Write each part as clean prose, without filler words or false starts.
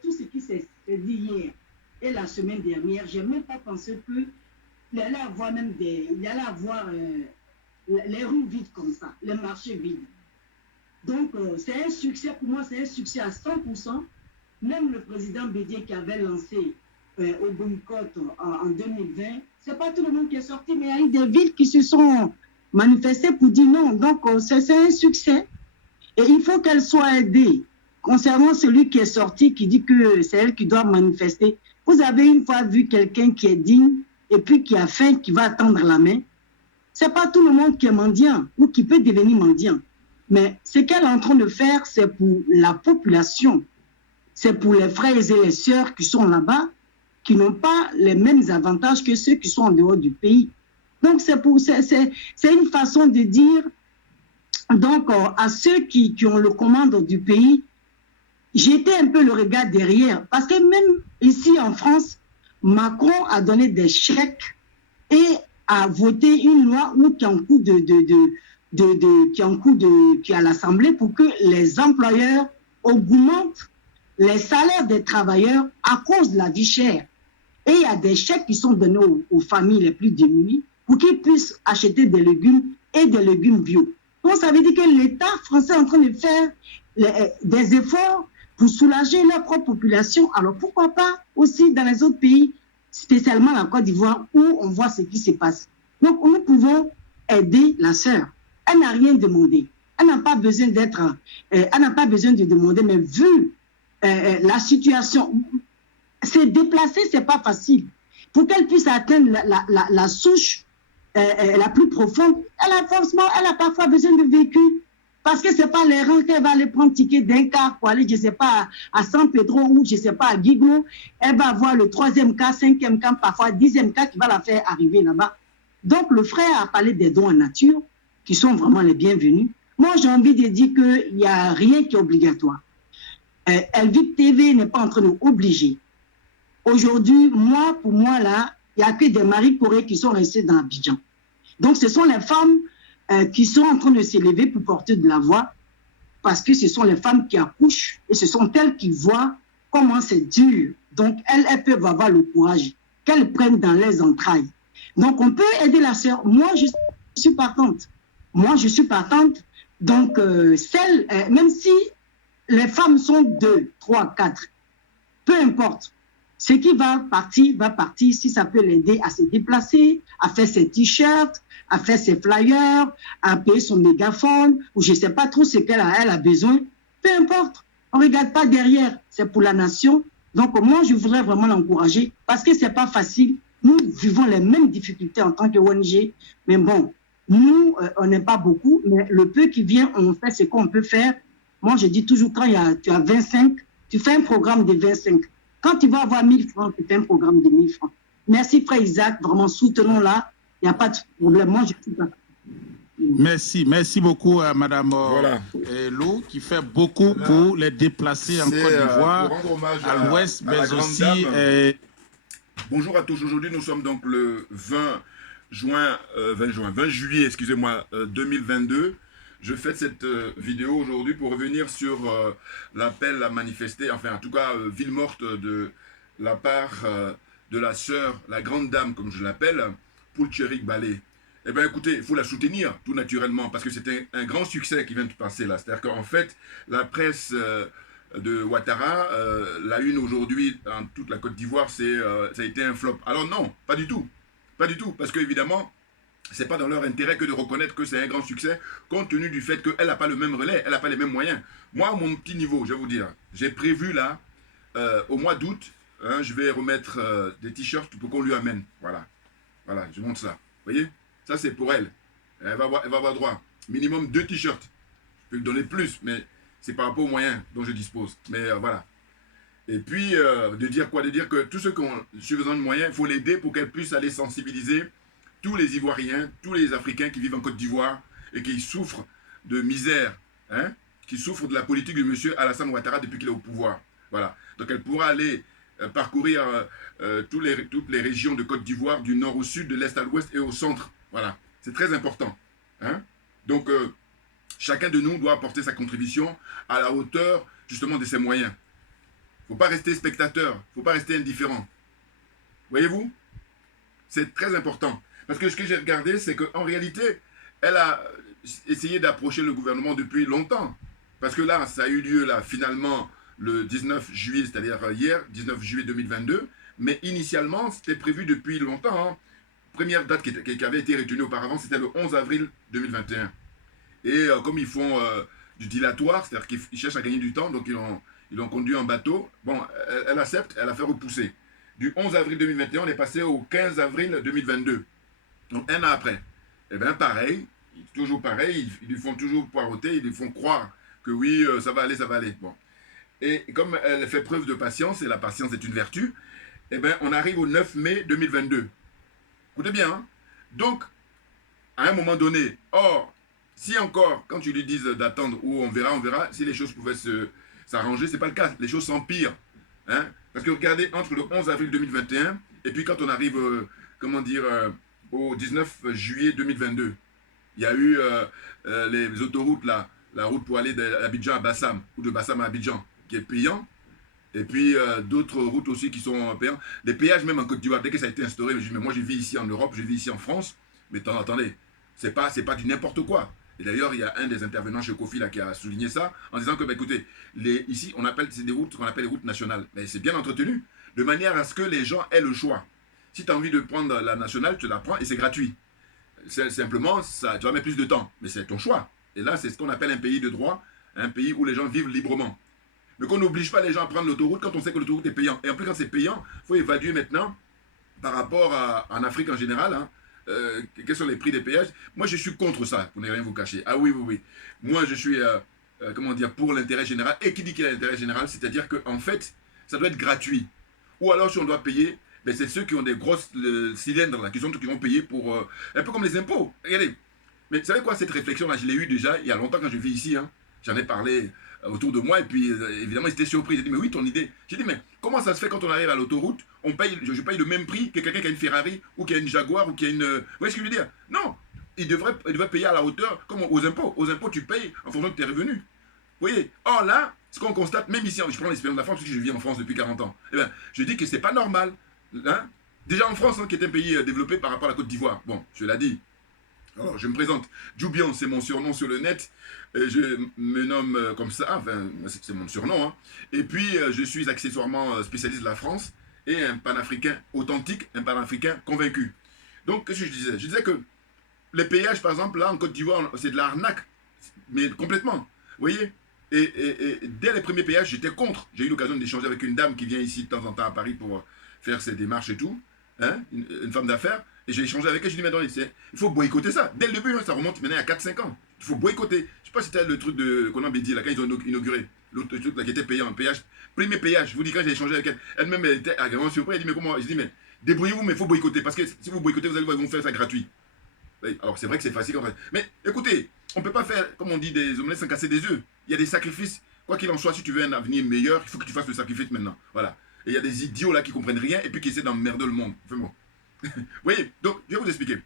tout ce qui s'est dit hier et la semaine dernière, je n'ai même pas pensé qu'il allait avoir même il allait avoir les rues vides comme ça, les marchés vides. Donc, c'est un succès, pour moi, c'est un succès à 100%. Même le président Bédier qui avait lancé au boycott en 2020, c'est pas tout le monde qui est sorti, mais il y a eu des villes qui se sont manifestées pour dire non. Donc, c'est un succès. Et il faut qu'elle soit aidée. Concernant celui qui est sorti, qui dit que c'est elle qui doit manifester, vous avez une fois vu quelqu'un qui est digne et puis qui a faim, qui va tendre la main. C'est pas tout le monde qui est mendiant ou qui peut devenir mendiant. Mais ce qu'elle est en train de faire, c'est pour la population. C'est pour les frères et les sœurs qui sont là-bas, qui n'ont pas les mêmes avantages que ceux qui sont en dehors du pays. Donc, c'est une façon de dire, donc, à ceux qui ont le commande du pays, j'étais un peu le regard derrière. Parce que même ici en France, Macron a donné des chèques et a voté une loi qui est en cours qui est à l'Assemblée pour que les employeurs augmentent les salaires des travailleurs à cause de la vie chère. Et il y a des chèques qui sont donnés aux familles les plus démunies pour qu'ils puissent acheter des légumes et des légumes bio. Donc ça veut dire que l'État français est en train de faire des efforts pour soulager leur propre population. Alors pourquoi pas aussi dans les autres pays, spécialement la Côte d'Ivoire, où on voit ce qui se passe. Donc nous pouvons aider la sœur. Elle n'a rien demandé. Elle n'a pas besoin elle n'a pas besoin de demander, mais vu la situation, se déplacer, c'est pas facile. Pour qu'elle puisse atteindre la souche la plus profonde, elle a parfois besoin de véhicule. Parce que c'est pas les rangs qu'elle va aller prendre ticket d'un car pour aller, je sais pas, à San Pedro ou je sais pas, à Guiglo. Elle va avoir le 3e cas, 5e cas, parfois 10e cas qui va la faire arriver là-bas. Donc, le frère a parlé des dons en nature qui sont vraiment les bienvenus. Moi, j'ai envie de dire qu'il n'y a rien qui est obligatoire. Elvic TV n'est pas en train d'obliger. Aujourd'hui, pour moi, là, il n'y a que des Marie Corée qui sont restés dans Abidjan. Donc, ce sont les femmes qui sont en train de s'élever pour porter de la voix, parce que ce sont les femmes qui accouchent et ce sont elles qui voient comment c'est dur. Donc, elles peuvent avoir le courage qu'elles prennent dans les entrailles. Donc, on peut aider la sœur. Moi, je suis partante. Moi, je suis partante. Donc, même si les femmes sont 2, 3, 4, peu importe. Ce qui va partir, si ça peut l'aider à se déplacer, à faire ses t-shirts, à faire ses flyers, à payer son mégaphone, ou je ne sais pas trop ce qu'elle a besoin. Peu importe. On ne regarde pas derrière. C'est pour la nation. Donc, moi, je voudrais vraiment l'encourager parce que ce n'est pas facile. Nous vivons les mêmes difficultés en tant que ONG. Mais bon, nous, on n'est pas beaucoup. Mais le peu qui vient, on fait ce qu'on peut faire. Moi, je dis toujours, quand tu as 25, tu fais un programme de 25. Quand tu vas avoir 1000 francs, tu fais un programme de 1000 francs. Merci, frère Isaac. Vraiment, soutenons-la. Il n'y a pas de problème. Moi, je suis pas. Merci beaucoup à Madame Lou, qui fait beaucoup pour les déplacer en Côte d'Ivoire, à l'ouest, mais aussi... Bonjour à tous. Aujourd'hui, nous sommes donc le 20 juillet, excusez-moi, 2022. Je fais cette vidéo aujourd'hui pour revenir sur l'appel à manifester, enfin en tout cas ville morte de la part de la sœur, la grande dame comme je l'appelle, Poulcherik Balé. Eh bien écoutez, il faut la soutenir tout naturellement parce que c'était un grand succès qui vient de passer là. C'est-à-dire qu'en fait, la presse de Ouattara, la une aujourd'hui dans toute la Côte d'Ivoire, ça a été un flop. Alors non, pas du tout. Pas du tout, parce qu'évidemment, c'est pas dans leur intérêt que de reconnaître que c'est un grand succès, compte tenu du fait qu'elle n'a pas le même relais, elle n'a pas les mêmes moyens. Moi, à mon petit niveau, je vais vous dire, j'ai prévu là, au mois d'août, je vais remettre des t-shirts pour qu'on lui amène. Voilà. Voilà, je montre ça. Vous voyez? Ça, c'est pour elle. Elle va avoir droit. Minimum 2 t-shirts. Je peux lui donner plus, mais c'est par rapport aux moyens dont je dispose. Mais voilà. Et puis, de dire quoi? De dire que tous ceux qui ont suffisamment de moyens, il faut l'aider pour qu'elle puisse aller sensibiliser tous les Ivoiriens, tous les Africains qui vivent en Côte d'Ivoire et qui souffrent de misère, qui souffrent de la politique de M. Alassane Ouattara depuis qu'il est au pouvoir. Voilà. Donc elle pourra aller parcourir toutes les régions de Côte d'Ivoire, du nord au sud, de l'est à l'ouest et au centre. Voilà. C'est très important. Donc, chacun de nous doit apporter sa contribution à la hauteur, justement, de ses moyens. Il ne faut pas rester spectateur. Il ne faut pas rester indifférent. Voyez-vous? C'est très important. Parce que ce que j'ai regardé, c'est qu'en réalité, elle a essayé d'approcher le gouvernement depuis longtemps. Parce que là, ça a eu lieu là, finalement le 19 juillet, c'est-à-dire hier, 19 juillet 2022. Mais initialement, c'était prévu depuis longtemps. Hein. Première date qui avait été retenue auparavant, c'était le 11 avril 2021. Et comme ils font du dilatoire, c'est-à-dire qu'ils cherchent à gagner du temps, donc ils l'ont conduit en bateau. Bon, elle accepte, elle a fait repousser. Du 11 avril 2021, on est passé au 15 avril 2022. Donc un an après. Et bien pareil, toujours pareil, ils lui font toujours poireauter, ils lui font croire que oui, ça va aller, ça va aller. Bon. Et comme elle fait preuve de patience, et la patience est une vertu, eh bien on arrive au 9 mai 2022. Écoutez bien, hein? Donc, à un moment donné, or, si encore, quand tu lui dises d'attendre ou on verra, si les choses pouvaient s'arranger, ce n'est pas le cas, les choses s'empirent. Hein? Parce que regardez, entre le 11 avril 2021 et puis quand on arrive, au 19 juillet 2022, il y a eu les autoroutes, là, la route pour aller d'Abidjan à Bassam, ou de Bassam à Abidjan, qui est payant. Et puis d'autres routes aussi qui sont payantes. Les péages même en Côte d'Ivoire, dès que ça a été instauré, je dis, mais moi je vis ici en Europe, je vis ici en France, mais attendez, c'est pas du n'importe quoi. Et d'ailleurs, il y a un des intervenants chez Kofi là, qui a souligné ça, en disant que, bah, écoutez, ici, c'est des routes qu'on appelle les routes nationales. Mais c'est bien entretenu, de manière à ce que les gens aient le choix. Si tu as envie de prendre la nationale, tu la prends et c'est gratuit. Simplement, ça, tu vas mettre plus de temps, mais c'est ton choix. Et là, c'est ce qu'on appelle un pays de droit, un pays où les gens vivent librement. Mais qu'on n'oblige pas les gens à prendre l'autoroute quand on sait que l'autoroute est payant. Et en plus, quand c'est payant, il faut évaluer maintenant, par rapport en Afrique en général, hein, quels sont les prix des péages. Moi, je suis contre ça, pour ne rien vous cacher. Ah oui. Moi, je suis, pour l'intérêt général. Et qui dit qu'il y a l'intérêt général, c'est-à-dire qu'en fait, ça doit être gratuit. Ou alors, si on doit payer, ben, c'est ceux qui ont des grosses cylindres, là, qui vont payer pour... un peu comme les impôts. Regardez. Mais vous savez quoi, cette réflexion-là, je l'ai eue déjà il y a longtemps quand je vis ici. Hein. J'en ai parlé autour de moi, et puis évidemment, ils étaient surpris. Ils ont dit, mais oui, ton idée. J'ai dit, mais comment ça se fait quand on arrive à l'autoroute, je paye le même prix que quelqu'un qui a une Ferrari, ou qui a une Jaguar, ou qui a une... Vous voyez ce que je veux dire? Non, il devrait payer à la hauteur, comme aux impôts. Aux impôts, tu payes en fonction de tes revenus. Vous voyez? Or là, ce qu'on constate, même ici, je prends l'expérience de la France, parce que je vis en France depuis 40 ans, eh bien, je dis que c'est pas normal. Hein? Déjà en France, hein, qui est un pays développé par rapport à la Côte d'Ivoire. Bon, je l'ai dit. Alors, je me présente. Djoubian, c'est mon surnom sur le net. Je me nomme comme ça. Enfin, c'est mon surnom. Hein. Et puis, je suis accessoirement spécialiste de la France et un panafricain authentique, un panafricain convaincu. Donc, qu'est-ce que je disais? Je disais que les péages, par exemple, là, en Côte d'Ivoire, c'est de l'arnaque. Mais complètement. Vous voyez? Et dès les premiers péages, j'étais contre. J'ai eu l'occasion d'échanger avec une dame qui vient ici de temps en temps à Paris pour faire ses démarches et tout. Hein, une femme d'affaires. Et j'ai échangé avec elle, je lui ai dit, mais attendez, il faut boycotter ça. Dès le début, hein, ça remonte maintenant à 4-5 ans. Il faut boycotter. Je ne sais pas si c'était le truc de Conan Bédier, là, quand ils ont inauguré, l'autre truc là, qui était payant, un péage. Premier péage, je vous dis, quand j'ai échangé avec elle, elle-même, elle était agréablement surprise. Elle dit, mais comment? Je dis, mais débrouillez-vous, mais il faut boycotter. Parce que si vous boycottez, vous allez voir, ils vont faire ça gratuit. Alors, c'est vrai que c'est facile. Mais écoutez, on ne peut pas faire, comme on dit, des omelettes sans casser des œufs. Il y a des sacrifices. Quoi qu'il en soit, si tu veux un avenir meilleur, il faut que tu fasses le sacrifice maintenant. Voilà. Et il y a des idiots là qui ne comprennent rien et puis qui essaient d'emmerder le monde. Enfin bon. Vous voyez, donc je vais vous expliquer.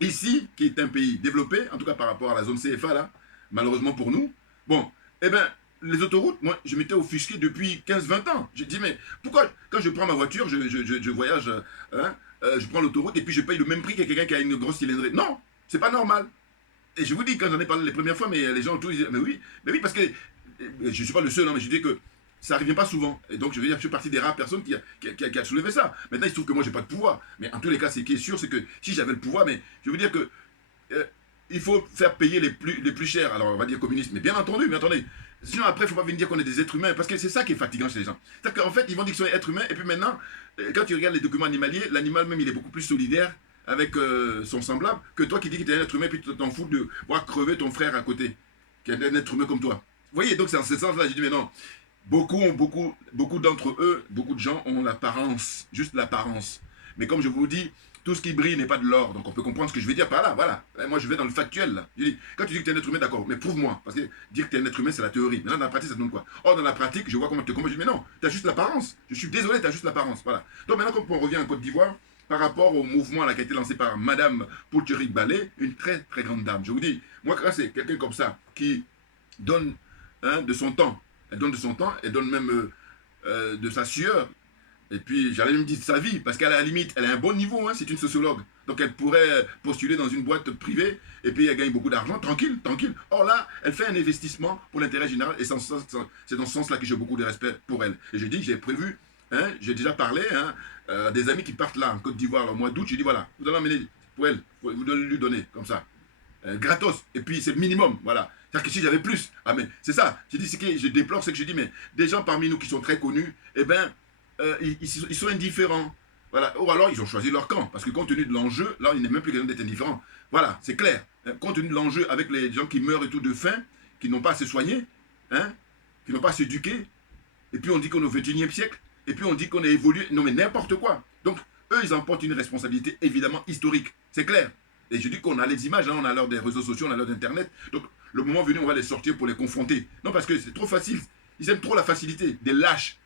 Ici, qui est un pays développé, en tout cas par rapport à la zone CFA, là, malheureusement pour nous, bon, eh bien, les autoroutes, moi, je m'étais offusqué depuis 15-20 ans. J'ai dit, mais pourquoi, quand je prends ma voiture, je voyage, je prends l'autoroute et puis je paye le même prix que quelqu'un qui a une grosse cylindrée? Non, c'est pas normal. Et je vous dis, quand j'en ai parlé les premières fois, mais les gens autour, ils disent, mais oui, parce que je ne suis pas le seul, hein, mais je dis que ça ne revient pas souvent. Et donc, je veux dire, je suis partie des rares personnes qui a soulevé ça. Maintenant, il se trouve que moi, je n'ai pas de pouvoir. Mais en tous les cas, ce qui est sûr, c'est que si j'avais le pouvoir, mais je veux dire que il faut faire payer les plus chers. Alors, on va dire communistes, mais bien entendu, mais attendez. Sinon, après, il ne faut pas venir dire qu'on est des êtres humains, parce que c'est ça qui est fatigant chez les gens. C'est-à-dire qu'en fait, ils vont dire qu'ils sont êtres humains, et puis maintenant, quand tu regardes les documents animaliers, l'animal même, il est beaucoup plus solidaire avec son semblable que toi qui dis que tu es un être humain, puis tu t'en fous de voir crever ton frère à côté, qui est un être humain comme toi. Vous voyez, donc c'est en ce sens-là, j'ai dit, mais non. Beaucoup d'entre eux, beaucoup de gens ont l'apparence, juste l'apparence. Mais comme je vous dis, tout ce qui brille n'est pas de l'or. Donc on peut comprendre ce que je veux dire par là, voilà. Moi je vais dans le factuel là. Je dis, quand tu dis que tu es un être humain, d'accord, mais prouve-moi. Parce que dire que tu es un être humain, c'est la théorie. Maintenant dans la pratique, ça donne quoi? Or dans la pratique, je vois comment tu te combats. Je dis, mais non, tu as juste l'apparence. Je suis désolé, tu as juste l'apparence. Voilà. Donc maintenant, quand on revient en Côte d'Ivoire, par rapport au mouvement là, qui a été lancé par Madame Poulturic Ballet, une très très grande dame. Je vous dis, moi quand c'est quelqu'un comme ça qui donne de son temps, elle donne de son temps, elle donne même de sa sueur. Et puis, j'allais même dire de sa vie, parce qu'à la limite, elle a un bon niveau, hein, c'est une sociologue. Donc, elle pourrait postuler dans une boîte privée, et puis elle gagne beaucoup d'argent, tranquille, tranquille. Or là, elle fait un investissement pour l'intérêt général, et c'est dans ce sens-là que j'ai beaucoup de respect pour elle. Et j'ai dit, j'ai prévu, hein, j'ai déjà parlé, hein, des amis qui partent là, en Côte d'Ivoire, au mois d'août, j'ai dit, voilà, vous allez emmener pour elle, vous devez lui donner, comme ça, gratos, et puis c'est le minimum, voilà. C'est-à-dire que si j'avais plus, ah mais c'est ça, j'ai dit, ce que je déplore, c'est que je dis, mais des gens parmi nous qui sont très connus, eh ben, ils sont indifférents. Voilà. Ou alors ils ont choisi leur camp. Parce que compte tenu de l'enjeu, là, il n'est même plus question d'être indifférent. Voilà, c'est clair. Compte tenu de l'enjeu avec les gens qui meurent et tout de faim, qui n'ont pas à se soigner, hein, qui n'ont pas à s'éduquer, et puis on dit qu'on est au XXIe siècle, et puis on dit qu'on a évolué. Non mais n'importe quoi. Donc, eux, ils emportent une responsabilité évidemment historique. C'est clair. Et je dis qu'on a les images, hein, on a l'heure des réseaux sociaux, on a l'heure d'Internet. Donc, le moment venu, on va les sortir pour les confronter. Non, parce que c'est trop facile. Ils aiment trop la facilité. Des lâches.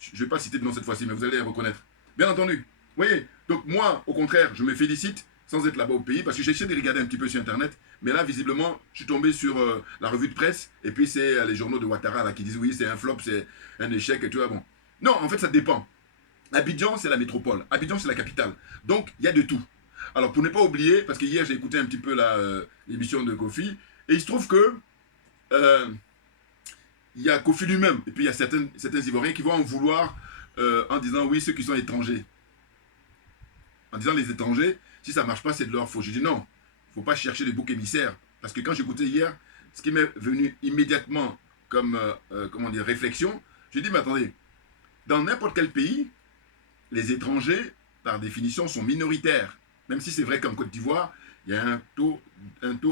Je ne vais pas citer de nom cette fois-ci, mais vous allez les reconnaître. Bien entendu. Vous voyez, donc moi, au contraire, je me félicite sans être là-bas au pays, parce que j'ai essayé de regarder un petit peu sur Internet, mais là, visiblement, je suis tombé sur la revue de presse, et puis c'est les journaux de Ouattara là, qui disent, oui, c'est un flop, c'est un échec, et tout, bon. Non, en fait, ça dépend. Abidjan, c'est la métropole. Abidjan, c'est la capitale. Donc, il y a de tout. Alors, pour ne pas oublier, parce que hier, j'ai écouté un petit peu l'émission de Kofi, et il se trouve que il y a Kofi lui-même, et puis il y a certains Ivoiriens qui vont en vouloir en disant oui, ceux qui sont étrangers. En disant les étrangers, si ça ne marche pas, c'est de leur faute. Je dis non, il ne faut pas chercher les boucs émissaires. Parce que quand j'écoutais hier, ce qui m'est venu immédiatement comme comment dire, réflexion, je dis mais attendez, dans n'importe quel pays, les étrangers, par définition, sont minoritaires. Même si c'est vrai qu'en Côte d'Ivoire, il y a un taux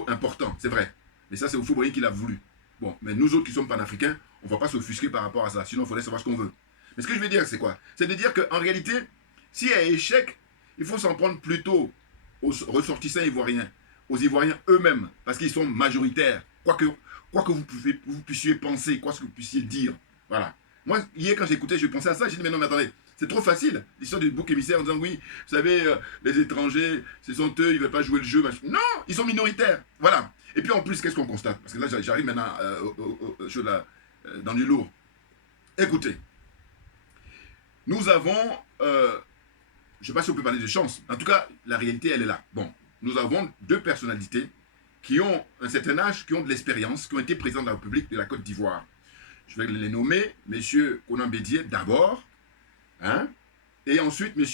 important, c'est vrai. Mais ça, c'est Houphouët-Boigny qui l'a voulu. Bon, mais nous autres qui sommes panafricains, on ne va pas s'offusquer par rapport à ça. Sinon, il faudrait savoir ce qu'on veut. Mais ce que je veux dire, c'est quoi? C'est de dire qu'en réalité, s'il y a échec, il faut s'en prendre plutôt aux ressortissants ivoiriens, aux Ivoiriens eux-mêmes, parce qu'ils sont majoritaires. Quoi que vous puissiez penser, quoi que vous puissiez dire. Voilà. Moi, hier, quand j'écoutais, je pensais à ça, j'ai dit, mais non, mais attendez, c'est trop facile, l'histoire du bouc émissaire en disant, oui, vous savez, les étrangers, ce sont eux, ils ne veulent pas jouer le jeu. Machin. Non, ils sont minoritaires. Voilà. Et puis en plus, qu'est-ce qu'on constate? Parce que là, j'arrive maintenant dans du lourd. Écoutez, nous avons, je ne sais pas si on peut parler de chance, en tout cas, la réalité, elle est là. Bon, nous avons deux personnalités qui ont un certain âge, qui ont de l'expérience, qui ont été présidents de la République de la Côte d'Ivoire. Je vais les nommer, M. Konan Bédié d'abord, hein, et ensuite M.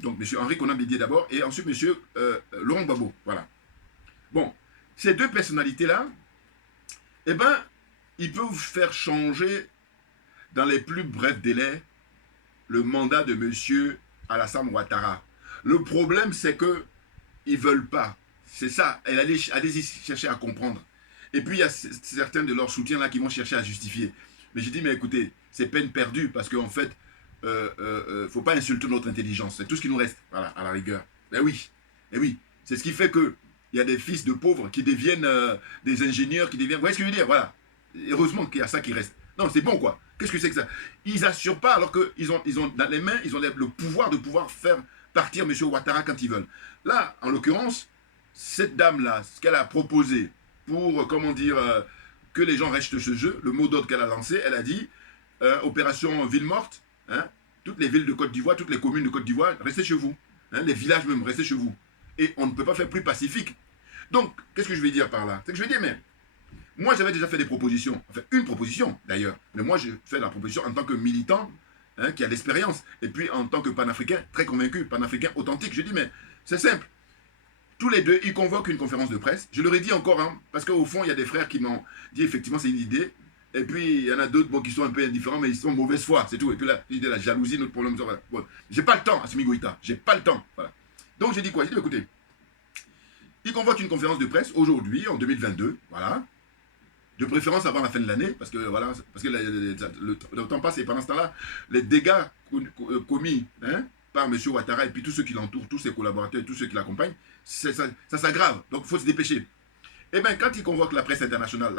Donc M. Henri Konan Bédié d'abord, et ensuite M. Laurent Gbagbo, voilà. Bon, ces deux personnalités-là, eh bien, ils peuvent faire changer dans les plus brefs délais le mandat de M. Alassane Ouattara. Le problème, c'est qu'ils ne veulent pas. C'est ça. Allez-y chercher à comprendre. Et puis, il y a certains de leurs soutiens là qui vont chercher à justifier. Mais j'ai dit, mais écoutez, c'est peine perdue parce qu'en fait, il ne faut pas insulter notre intelligence. C'est tout ce qui nous reste, voilà, à la rigueur. Ben oui, et oui. C'est ce qui fait que il y a des fils de pauvres qui deviennent des ingénieurs, qui deviennent... Vous voyez ce que je veux dire? Voilà. Heureusement qu'il y a ça qui reste. Non, c'est bon, quoi. Qu'est-ce que c'est que ça? Ils n'assurent pas, alors qu'ils ont dans les mains, ils ont le pouvoir de pouvoir faire partir M. Ouattara quand ils veulent. Là, en l'occurrence, cette dame-là, ce qu'elle a proposé pour, comment dire, que les gens restent ce jeu, le mot d'ordre qu'elle a lancé, elle a dit, opération ville morte, hein, toutes les villes de Côte d'Ivoire, toutes les communes de Côte d'Ivoire, restez chez vous. Hein, les villages même, restez chez vous. Et on ne peut pas faire plus pacifique. Donc, qu'est-ce que je vais dire par là? C'est que je vais dire, mais moi j'avais déjà fait des propositions, enfin une proposition d'ailleurs, mais moi j'ai fait la proposition en tant que militant, hein, qui a l'expérience, et puis en tant que panafricain, très convaincu, panafricain authentique, je dis, mais c'est simple. Tous les deux, ils convoquent une conférence de presse. Je leur ai dit encore, hein, parce qu'au fond, il y a des frères qui m'ont dit, effectivement, c'est une idée, et puis il y en a d'autres bon, qui sont un peu indifférents, mais ils sont de mauvaise foi, c'est tout. Et puis là, l'idée de la jalousie, notre problème, voilà. Bon, j'ai pas le temps, Assimi Goïta, j'ai pas le temps, voilà. Donc j'ai dit quoi? J'ai dit, écoutez, ils convoquent une conférence de presse aujourd'hui, en 2022, voilà, de préférence avant la fin de l'année, parce que voilà, parce que le temps passe et pendant ce temps-là, les dégâts commis hein, par M. Ouattara et puis tous ceux qui l'entourent, tous ses collaborateurs, tous ceux qui l'accompagnent, ça s'aggrave. Donc il faut se dépêcher. Eh bien, quand ils convoquent la presse internationale,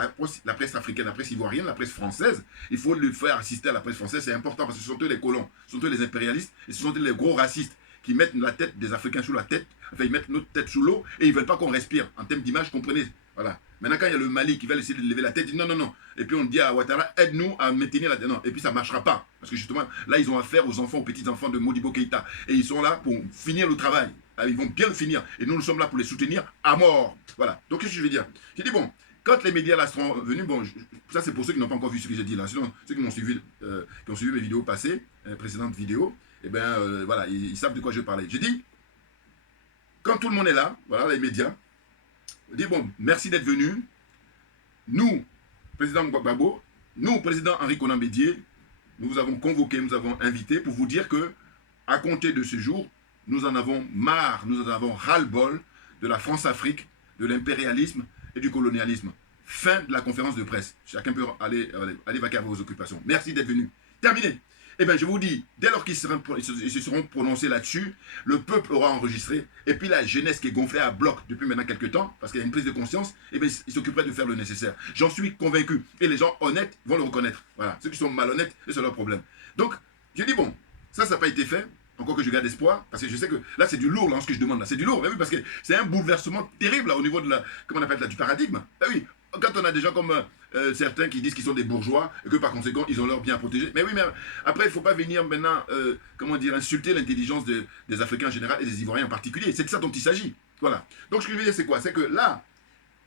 la presse africaine, la presse ivoirienne, la presse française, il faut lui faire assister à la presse française, c'est important parce que ce sont eux les colons, ce sont eux les impérialistes et ce sont eux les gros racistes qui mettent la tête des Africains sous la tête, enfin ils mettent notre tête sous l'eau et ils ne veulent pas qu'on respire. En termes d'image, comprenez. Voilà. Maintenant, quand il y a le Mali qui va essayer de lever la tête, il dit non, non, non. Et puis on dit à Ouattara, aide-nous à maintenir la tête. Non. Et puis ça ne marchera pas. Parce que justement, là, ils ont affaire aux enfants, aux petits-enfants de Modibo Keïta. Et ils sont là pour finir le travail. Ils vont bien le finir. Et nous sommes là pour les soutenir à mort. Voilà. Donc, qu'est-ce que je veux dire? J'ai dit, bon, quand les médias là seront venus, bon, ça c'est pour ceux qui n'ont pas encore vu ce que j'ai dit là. Sinon, ceux qui m'ont suivi, qui ont suivi mes vidéos passées, précédentes vidéos, eh bien, voilà, ils savent de quoi je parlais. J'ai dit, quand tout le monde est là, voilà, les médias, je dis, bon, merci d'être venus. Nous, président Gbagbo, nous, président Henri Konan Bédié, nous vous avons convoqué, nous avons invité pour vous dire que, à compter de ce jour, nous en avons marre, nous en avons ras-le-bol de la France-Afrique, de l'impérialisme et du colonialisme. Fin de la conférence de presse. Chacun peut aller vaquer à vos occupations. Merci d'être venu. Terminé. Eh bien, je vous dis, dès lors qu'ils se seront prononcés là-dessus, le peuple aura enregistré. Et puis la jeunesse qui est gonflée à bloc depuis maintenant quelques temps, parce qu'il y a une prise de conscience, eh bien, ils s'occuperaient de faire le nécessaire. J'en suis convaincu. Et les gens honnêtes vont le reconnaître. Voilà. Ceux qui sont malhonnêtes, c'est leur problème. Donc, je dis, bon, ça n'a pas été fait. Encore que je garde espoir, parce que je sais que là, c'est du lourd, là, ce que je demande. Là, c'est du lourd, mais oui, parce que c'est un bouleversement terrible, là, au niveau de la, comment on appelle là, du paradigme. Ah oui, quand on a des gens comme certains qui disent qu'ils sont des bourgeois, et que par conséquent, ils ont leurs biens protégés. Mais oui, mais après, il ne faut pas venir maintenant, comment dire, insulter l'intelligence des Africains en général et des Ivoiriens en particulier. C'est de ça dont il s'agit. Voilà. Donc, ce que je veux dire, c'est quoi? C'est que là,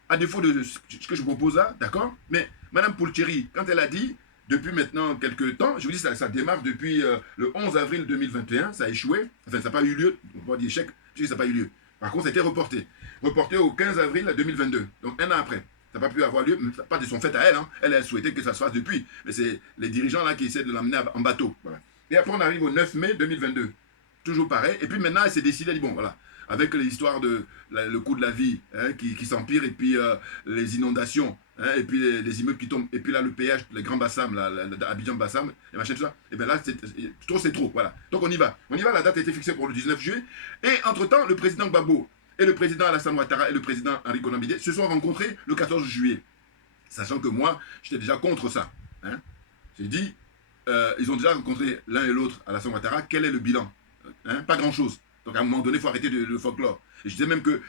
à défaut de ce que je vous propose là, d'accord? Mais Mme Poulcheri, quand elle a dit, depuis maintenant quelques temps, je vous dis, ça démarre depuis le 11 avril 2021, ça a échoué, enfin ça n'a pas eu lieu, on va dire échec, puisque ça n'a pas eu lieu. Par contre, ça a été reporté. Reporté au 15 avril 2022, donc un an après. Ça n'a pas pu avoir lieu, mais pas de son fait à elle, hein. Elle a souhaité que ça se fasse depuis, mais c'est les dirigeants là qui essaient de l'amener en bateau. Voilà. Et après, on arrive au 9 mai 2022, toujours pareil, et puis maintenant, elle s'est décidée, elle dit, bon, voilà, avec l'histoire de le coût de la vie hein, qui s'empire, et puis les inondations, hein, et puis les immeubles qui tombent, et puis là le péage, les grands Bassam, Abidjan-Bassam, et machin, tout ça, et bien là, c'est trop, voilà. Donc on y va, la date a été fixée pour le 19 juillet, et entre-temps, le président Gbagbo, et le président Alassane Ouattara, et le président Henri Konan Bédié se sont rencontrés le 14 juillet, sachant que moi, j'étais déjà contre ça. Hein. J'ai dit, ils ont déjà rencontré l'un et l'autre, Alassane Ouattara, quel est le bilan hein. Pas grand-chose. Donc à un moment donné, il faut arrêter le folklore. Et je disais même que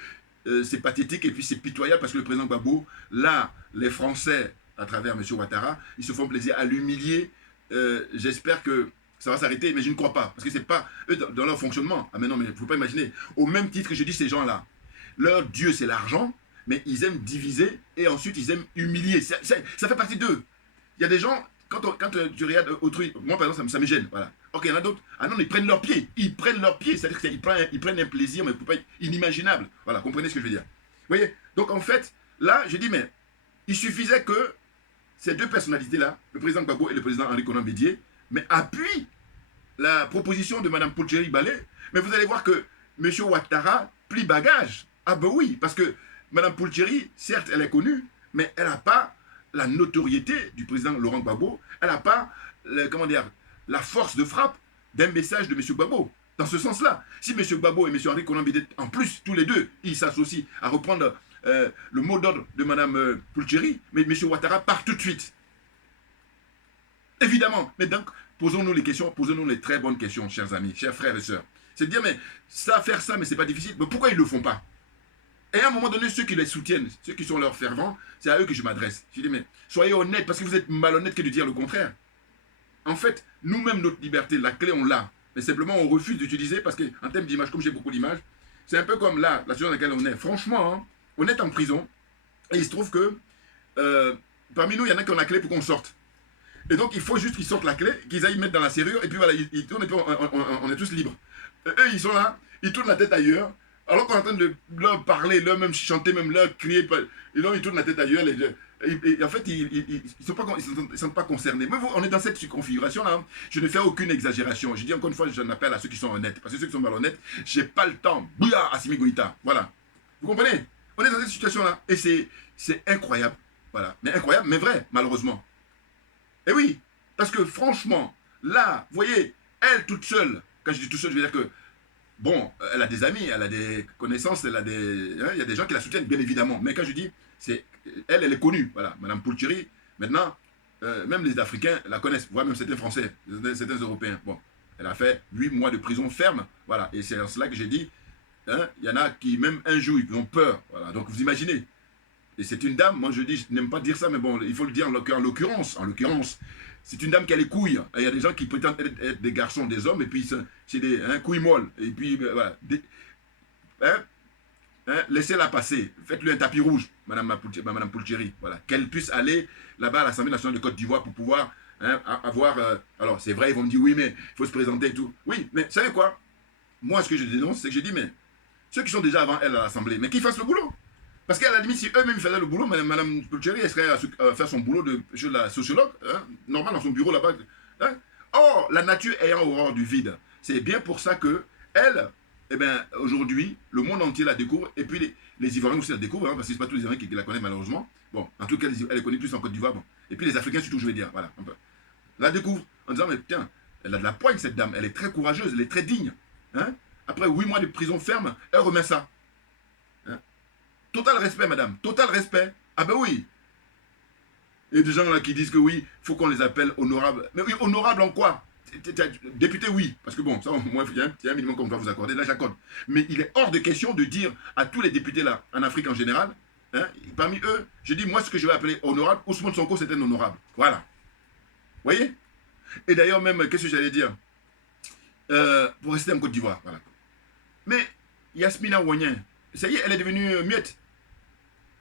c'est pathétique et puis c'est pitoyable parce que le président Gbagbo, là, les Français, à travers M. Ouattara, ils se font plaisir à l'humilier. J'espère que ça va s'arrêter, mais je ne crois pas. Parce que c'est pas eux dans leur fonctionnement. Ah mais non, mais il ne faut pas imaginer. Au même titre que je dis ces gens-là, leur Dieu c'est l'argent, mais ils aiment diviser et ensuite ils aiment humilier. Ça fait partie d'eux. Il y a des gens, quand tu regardes autrui, moi par exemple ça me gêne, voilà. Ok, il y en a d'autres, ah non, ils prennent leurs pieds, c'est-à-dire qu'ils prennent un plaisir, mais pas inimaginable. Voilà, comprenez ce que je veux dire. Vous voyez, donc en fait, là, je dis, mais il suffisait que ces deux personnalités-là, le président Gbagbo et le président Henri Konan Bédié, mais appuient la proposition de Mme Poulcheri Balé, mais vous allez voir que M. Ouattara plie bagage. Ah ben oui, parce que Mme Poulcheri, certes, elle est connue, mais elle n'a pas la notoriété du président Laurent Gbagbo, elle n'a pas, comment dire, la force de frappe d'un message de M. Gbagbo. Dans ce sens-là, si M. Gbagbo et M. Henri Konan Bédié, en plus, tous les deux, ils s'associent à reprendre le mot d'ordre de Mme Poulcheri, mais M. Ouattara part tout de suite. Évidemment. Mais donc, posons-nous les questions, posons-nous les très bonnes questions, chers amis, chers frères et sœurs. C'est de dire, mais ça, faire ça, mais c'est pas difficile. Mais pourquoi ils ne le font pas? Et à un moment donné, ceux qui les soutiennent, ceux qui sont leurs fervents, c'est à eux que je m'adresse. Je dis, mais soyez honnêtes, parce que vous êtes malhonnêtes que de dire le contraire. En fait, nous-mêmes, notre liberté, la clé, on l'a. Mais simplement, on refuse d'utiliser parce qu'en termes d'image, comme j'ai beaucoup d'images, c'est un peu comme là, la situation dans laquelle on est. Franchement, hein, on est en prison et il se trouve que parmi nous, il y en a qui ont la clé pour qu'on sorte. Et donc, il faut juste qu'ils sortent la clé, qu'ils aillent mettre dans la serrure et puis voilà, ils tournent et puis on est tous libres. Eux, ils sont là, ils tournent la tête ailleurs, alors qu'on est en train de leur parler, leur même chanter, même leur crier. Et donc, ils tournent la tête ailleurs. Et en fait, ils ne sont pas concernés. Mais on est dans cette configuration-là. Hein. Je ne fais aucune exagération. Je dis encore une fois, j'en appelle à ceux qui sont honnêtes. Parce que ceux qui sont malhonnêtes, je n'ai pas le temps. Bouya, Assimi Goïta. Voilà. Vous comprenez? On est dans cette situation-là. Et c'est incroyable. Voilà. Mais incroyable, mais vrai, malheureusement. Et oui. Parce que franchement, là, vous voyez, elle toute seule, quand je dis toute seule, je veux dire que, bon, elle a des amis, elle a des connaissances, il y a des gens qui la soutiennent, bien évidemment. Mais quand je dis, elle est connue, voilà, Mme Poulcheri. Maintenant, même les Africains la connaissent, voire même certains Français, certains Européens. Bon, elle a fait 8 mois de prison ferme, voilà, et c'est en cela que j'ai dit, hein, il y en a qui, même un jour, ils ont peur, voilà. Donc vous imaginez, Et c'est une dame, moi je dis, je n'aime pas dire ça, mais bon, il faut le dire en l'occurrence, c'est une dame qui a les couilles. Il y a des gens qui prétendent être des garçons, des hommes, et puis c'est des couilles molles. Et puis, voilà. Laissez-la passer. Faites-lui un tapis rouge, Madame Pulcheri. Voilà. Qu'elle puisse aller là-bas à l'Assemblée nationale de Côte d'Ivoire pour pouvoir avoir... alors, c'est vrai, ils vont me dire, oui, mais il faut se présenter et tout. Oui, mais vous savez quoi? Moi, ce que je dénonce, c'est que je dis, mais ceux qui sont déjà avant elle à l'Assemblée, mais qu'ils fassent le boulot. Parce qu'à la limite, si eux-mêmes faisaient le boulot, Mme Pulcheri, elle serait à faire son boulot de la sociologue, normal dans son bureau là-bas. Hein. Or, la nature ayant horreur du vide, c'est bien pour ça que elle, eh bien, aujourd'hui, le monde entier la découvre, et puis les Ivoiriens aussi la découvrent, parce que ce n'est pas tous les Ivoiriens qui la connaissent malheureusement. Bon, en tout cas, elle est connue plus en Côte d'Ivoire. Bon. Et puis les Africains surtout, je vais dire, voilà, un peu. La découvre en disant, mais tiens, elle a de la poigne cette dame, elle est très courageuse, elle est très digne. Hein. Après 8 mois de prison ferme, elle remet ça. Total respect, madame. Total respect. Ah ben oui. Il y a des gens là qui disent que oui, il faut qu'on les appelle honorables. Mais oui, honorables en quoi? Député, oui. Parce que bon, ça, moi, il y a un minimum qu'on doit vous accorder. Là, j'accorde. Mais il est hors de question de dire à tous les députés là, en Afrique en général, hein, parmi eux, je dis, moi, ce que je vais appeler honorable, Ousmane Sonko, c'est un honorable. Voilà. Vous voyez? Et d'ailleurs, même, qu'est-ce que j'allais dire? Pour rester en Côte d'Ivoire. Voilà. Mais Yasmina Ouagnin, ça y est, elle est devenue muette.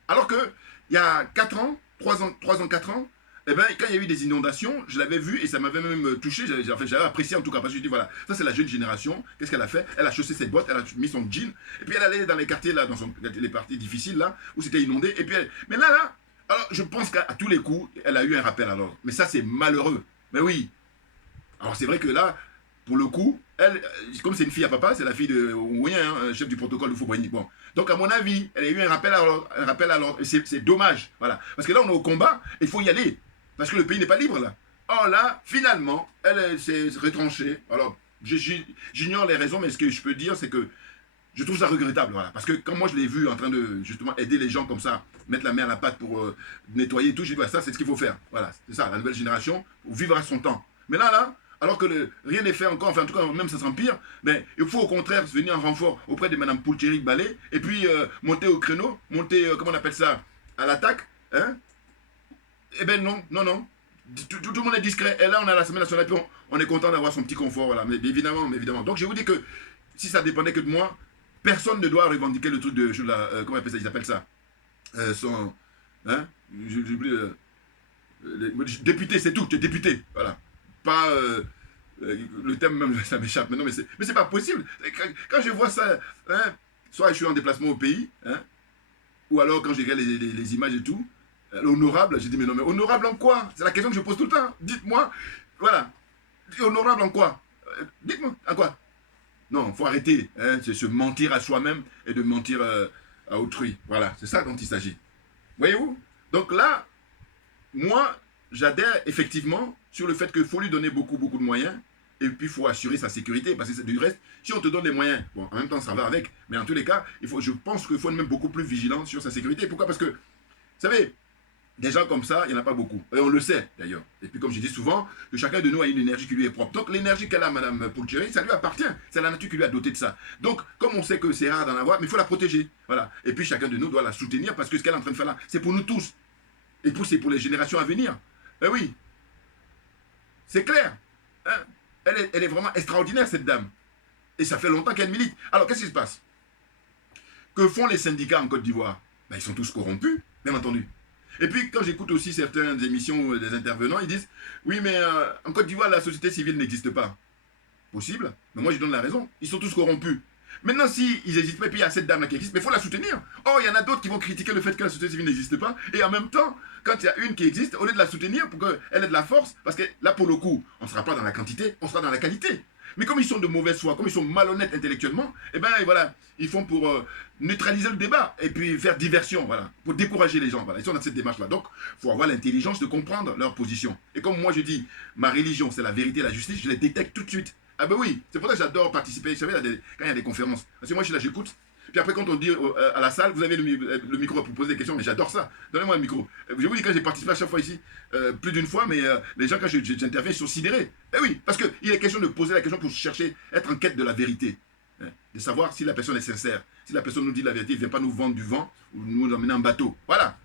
Alors que, il y a 4 ans, 3 ans, 4 ans, eh ben, quand il y a eu des inondations, je l'avais vu et ça m'avait même touché, j'avais apprécié en tout cas, parce que je dis voilà, ça c'est la jeune génération, qu'est-ce qu'elle a fait? Elle a chaussé ses bottes, elle a mis son jean, et puis elle allait dans les quartiers là, les parties difficiles là, où c'était inondé, et puis mais là, alors je pense qu'à tous les coups, elle a eu un rappel à l'ordre. Mais ça c'est malheureux, mais oui. Alors c'est vrai que là, pour le coup, elle, comme c'est une fille à papa, c'est la fille de Ouyen, chef du protocole de Fouboigny. Bon. Donc, à mon avis, elle a eu un rappel à l'ordre. Et c'est dommage. Voilà. Parce que là, on est au combat, il faut y aller. Parce que le pays n'est pas libre, là. Or, là, finalement, elle s'est retranchée. Alors, j'ignore les raisons, mais ce que je peux dire, c'est que je trouve ça regrettable. Voilà. Parce que quand moi, je l'ai vu en train de, justement, aider les gens comme ça, mettre la main à la pâte pour nettoyer et tout, j'ai dit, voilà, ça, c'est ce qu'il faut faire. Voilà. C'est ça, la nouvelle génération, pour vivre à son temps. Mais là, alors que rien n'est fait encore, enfin en tout cas même ça s'empire, mais il faut au contraire venir en renfort auprès de Mme Pulcheri Balé, et puis monter au créneau, monter, comment on appelle ça, à l'attaque, hein. Eh ben non. Tout le monde est discret, et là on a la Semaine nationale, et puis on est content d'avoir son petit confort, voilà, mais évidemment. Donc je vous dis que si ça dépendait que de moi, personne ne doit revendiquer le truc de, comment ils appellent ça, son, hein, j'oublie, député, c'est tout, tu es député, voilà. Pas le thème même ça m'échappe, mais non, mais c'est pas possible. Quand je vois ça, hein, soit je suis en déplacement au pays, hein, ou alors quand je regarde les images et tout, l'honorable, j'ai dit mais non, mais honorable en quoi? C'est la question que je pose tout le temps. Dites-moi, voilà, honorable en quoi? Dites-moi, en quoi? Non, il faut arrêter, hein, c'est se mentir à soi-même et de mentir à autrui. Voilà, c'est ça dont il s'agit. Voyez-vous? Donc là, moi, j'adhère effectivement sur le fait qu'il faut lui donner beaucoup de moyens, et puis il faut assurer sa sécurité, parce que du reste, si on te donne des moyens, bon, en même temps ça va avec, mais en tous les cas, je pense qu'il faut être même beaucoup plus vigilant sur sa sécurité. Pourquoi? Parce que, vous savez, des gens comme ça, il n'y en a pas beaucoup, et on le sait d'ailleurs. Et puis comme je dis souvent, que chacun de nous a une énergie qui lui est propre. Donc l'énergie qu'elle a, Mme Pulcheri, ça lui appartient, c'est la nature qui lui a doté de ça. Donc, comme on sait que c'est rare d'en avoir, mais il faut la protéger, voilà. Et puis chacun de nous doit la soutenir, parce que ce qu'elle est en train de faire là, c'est pour nous tous, et puis c'est pour les générations à venir. Eh oui, c'est clair. Hein? Elle est vraiment extraordinaire, cette dame. Et ça fait longtemps qu'elle milite. Alors, qu'est-ce qui se passe? Que font les syndicats en Côte d'Ivoire? Ben, ils sont tous corrompus, bien entendu. Et puis, quand j'écoute aussi certaines émissions des intervenants, ils disent, oui, mais en Côte d'Ivoire, la société civile n'existe pas. Possible, mais moi, je donne la raison. Ils sont tous corrompus. Maintenant, s'ils n'hésitent pas, et puis il y a cette dame-là qui existe, mais il faut la soutenir. Or, il y en a d'autres qui vont critiquer le fait que la société civile n'existe pas, et en même temps, quand il y a une qui existe, au lieu de la soutenir pour qu'elle ait de la force, parce que là, pour le coup, on ne sera pas dans la quantité, on sera dans la qualité. Mais comme ils sont de mauvaise foi, comme ils sont malhonnêtes intellectuellement, eh bien, voilà, ils font pour neutraliser le débat, et puis faire diversion, voilà, pour décourager les gens, voilà. Ils sont dans cette démarche-là. Donc, il faut avoir l'intelligence de comprendre leur position. Et comme moi, je dis, ma religion, c'est la vérité et la justice, je les détecte tout de suite. Ah ben oui, c'est pour ça que j'adore participer, vous savez, quand il y a des conférences. Parce que moi, je suis là, j'écoute. Puis après, quand on dit à la salle, vous avez le micro pour poser des questions, mais j'adore ça. Donnez-moi un micro. Je vous dis, quand j'ai participé à chaque fois ici, plus d'une fois, mais les gens, quand j'interviens, ils sont sidérés. Eh oui, parce qu'il est question de poser la question pour chercher, être en quête de la vérité. Hein, de savoir si la personne est sincère, Si la personne nous dit la vérité, il ne vient pas nous vendre du vent ou nous emmener en bateau. Voilà.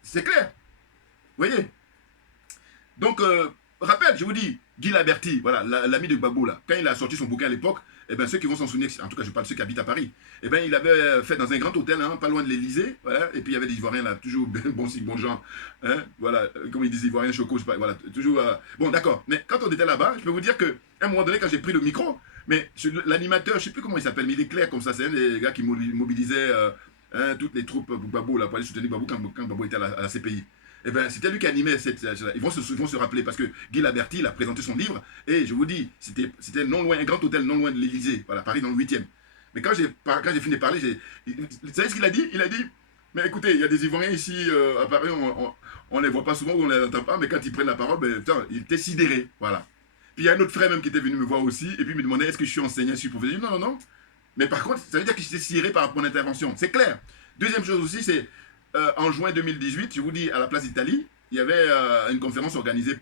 C'est clair. Vous voyez? Donc, rappel, je vous dis, Guy Laberty, voilà, l'ami de Gbagbo, là, quand il a sorti son bouquin à l'époque, eh ben, ceux qui vont s'en souvenir, en tout cas je parle de ceux qui habitent à Paris, eh ben, il avait fait dans un grand hôtel, hein, pas loin de l'Elysée, voilà, et puis il y avait des Ivoiriens là, toujours bon gens, hein, voilà, comme ils disent Ivoiriens choco, je sais pas, voilà, toujours, bon d'accord, mais quand on était là-bas, je peux vous dire qu'à un moment donné, quand j'ai pris le micro, mais l'animateur, je sais plus comment il s'appelle, mais il est clair comme ça, c'est un des gars qui mobilisait hein, toutes les troupes Gbagbo là, pour aller soutenir Gbagbo quand Gbagbo était à la CPI. Eh ben, c'était lui qui animait ils vont se rappeler parce que Guy Laberty il a présenté son livre et je vous dis, c'était non loin, un grand hôtel non loin de l'Elysée, voilà, Paris dans le 8e. Mais quand j'ai fini de parler, vous savez ce qu'il a dit? Il a dit, mais écoutez, il y a des Ivoiriens ici à Paris, on les voit pas souvent, on les entend pas, mais quand ils prennent la parole, ben, putain, il était sidéré, voilà. Puis il y a un autre frère même qui était venu me voir aussi et puis il me demandait est-ce que je suis enseignant, je suis professeur? Non, non, non. Mais par contre, ça veut dire que j'étais sidéré par mon intervention, c'est clair. Deuxième chose aussi, c'est en juin 2018, je vous dis, à la place d'Italie, il y avait une conférence organisée